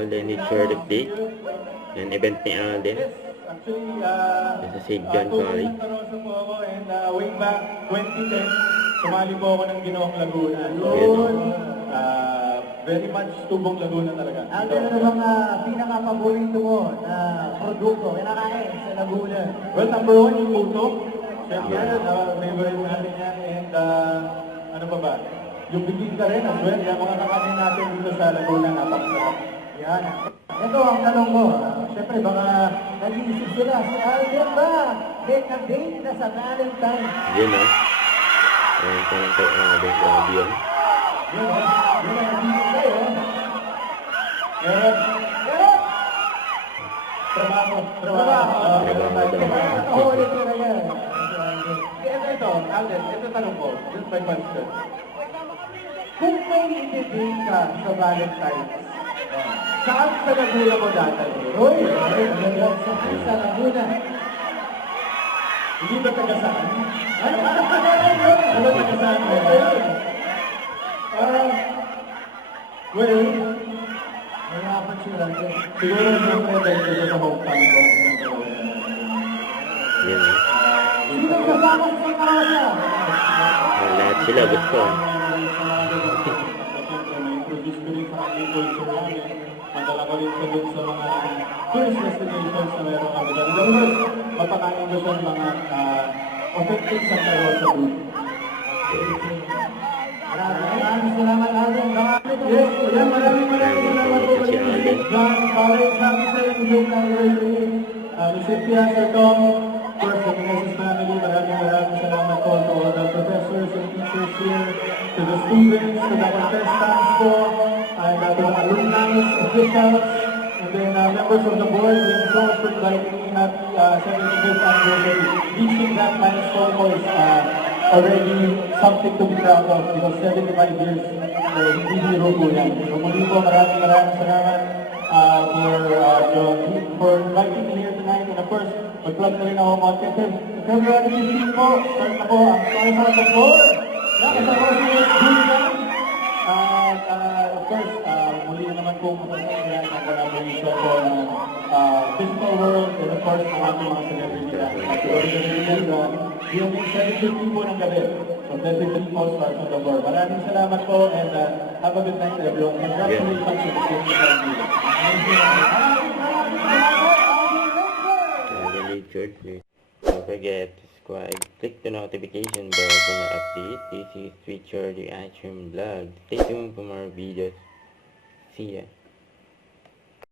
Alden Richard update. Yan, event ni Alden. Sa St. John College. po ako and way back 2010, sumali po ako ng Ginoong Laguna. Yun. Very much tubong Laguna talaga. Alden, ano bang pinaka-paborito mo na produkto kinakain sa Laguna? Well, number one yung puto. Siyempre, favorite natin yan. And ano pa ba? Yung bibingka rin as well. Yung mga kakanin natin dito sa Laguna, napakasarap. Yan. Ito ang tanong ko. Siyempre, baka nag-iisip sila. Si Alden ba? Date na sa Valentine. Yun, no? Ayan, tanong kay Alden. Grabe yun. Yun ang nag-iisip kayo. Meron. Trabaho. Oo, ulit yun na yan. Ito, Alden, ito tanong ko. This is my question. Kung may i-date ka sa Valentine, Saan sa Laguna mo dati? Uy, saan sa Laguna? Hindi ba taga saan? Ano taga saan? Well, Mayapan sila. siguro siyempre dahil ito sa hometown ko. Yun, no? Sino kasama sa kasa? Lahat sila gusto. May introduce ko rin sa aking culture namin. Madala ko rin sa dun sa mga tourist destinations na meron kami. Of course, mapakain ko sa mga authentic sa Rosa Food. Maraming salamat, Alden. Yes, maraming salamat po Si Alden. John College, happy 70th anniversary. Miss Cynthia, Sir Tom, of course, the Meneses family, maraming salamat po to all the professors and teachers here, to the students, to the contestants po, and to the alumni, officials, and then members of the board. Thank you so much for inviting me. Happy 75th anniversary. Reaching that milestone po is already something to be proud of because 75 years, hindi biro po yan. So muli po, maraming salamat for inviting me here tonight. And of course, mag-plug na rin ako mga content. February 15 po, start na po ang Stars on the Floor. Kasama ko si Miss Julian. At of course, muli na naman po magkakaroon ng collaboration po ng physical world and of course, ang ating mga celebrity yung 7:50 po ng gabi. So 7:50 po starts on the floor. Maraming salamat po and have a good night everyone. Congratulations to the City Alden Richard. Don't forget to subscribe. Click the notification bell for more updates. This is Richard Reaction Vlog. Stay tuned for more videos. See ya.